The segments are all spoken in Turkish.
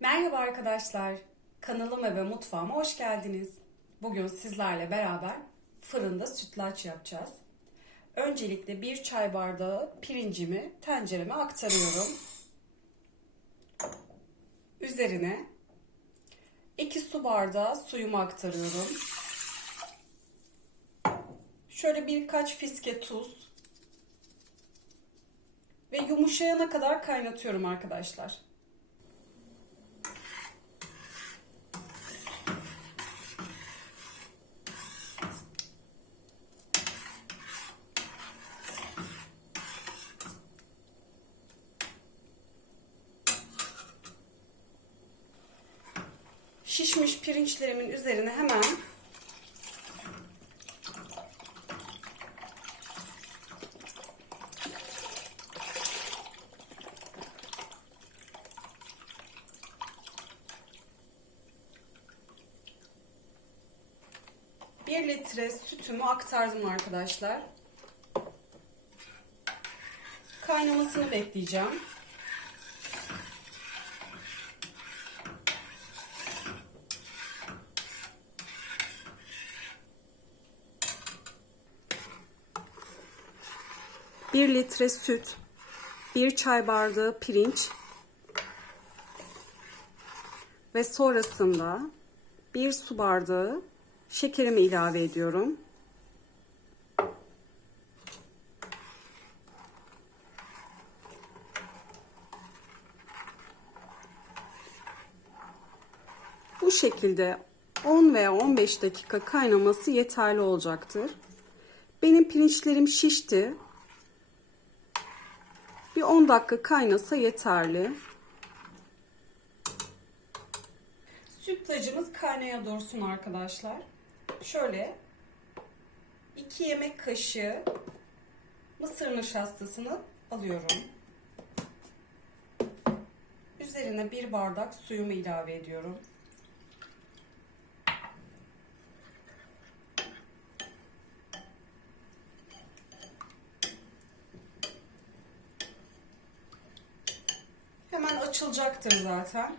Merhaba arkadaşlar. Kanalıma ve mutfağıma hoş geldiniz. Bugün sizlerle beraber fırında sütlaç yapacağız. Öncelikle bir çay bardağı pirincimi tencereme aktarıyorum. Üzerine 2 su bardağı suyumu aktarıyorum. Şöyle birkaç fiske tuz ve yumuşayana kadar kaynatıyorum arkadaşlar. Şişmiş pirinçlerimin üzerine hemen bir litre sütümü aktardım arkadaşlar. Kaynamasını bekleyeceğim. Bir litre süt, bir çay bardağı pirinç ve sonrasında bir su bardağı şekerimi ilave ediyorum. Bu şekilde 10 veya 15 dakika kaynaması yeterli olacaktır. Benim pirinçlerim şişti. Bir 10 dakika kaynasa yeterli. Sütlacımız kaynaya dursun arkadaşlar. Şöyle 2 yemek kaşığı mısır nişastasını alıyorum. Üzerine bir bardak suyumu ilave ediyorum. Hemen açılacaktır zaten.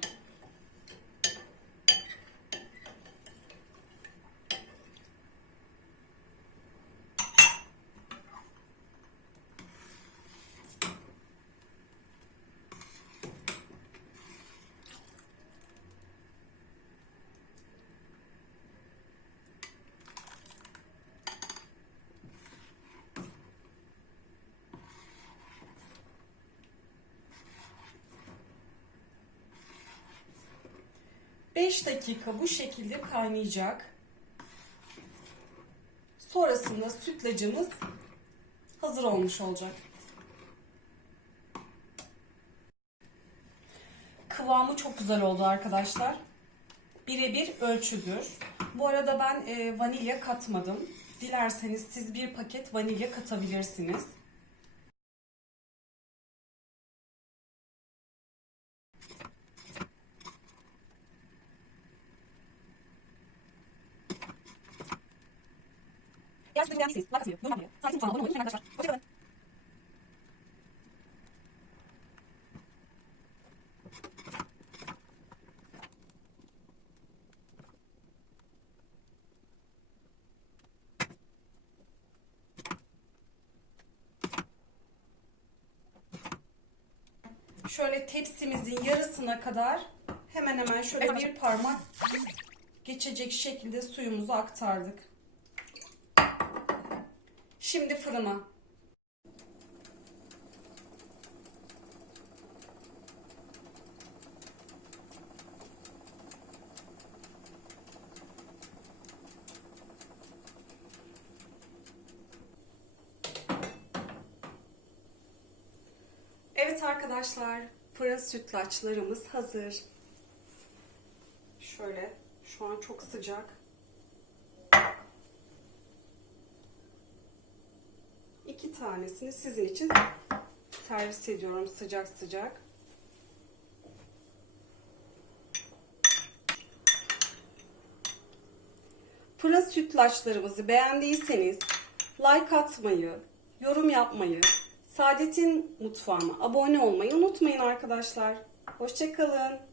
Beş dakika bu şekilde kaynayacak. Sonrasında sütlacımız hazır olmuş olacak. Kıvamı çok güzel oldu arkadaşlar. Birebir ölçüdür. Bu arada ben e, vanilya katmadım. Dilerseniz siz bir paket vanilya katabilirsiniz. Beğendiyseniz like atmayı, yorum yapmayı, sakin mutfağına abone olmayı unutmayın arkadaşlar. Şöyle tepsimizin yarısına kadar hemen hemen şöyle bir parmak geçecek şekilde suyumuzu aktardık. Şimdi fırına. Evet arkadaşlar, fırın sütlaçlarımız hazır. Şöyle, şu an çok sıcak. İki tanesini sizin için servis ediyorum sıcak sıcak. Fırın sütlaçlarımızı beğendiyseniz like atmayı, yorum yapmayı, Saadet'in mutfağına abone olmayı unutmayın arkadaşlar. Hoşçakalın.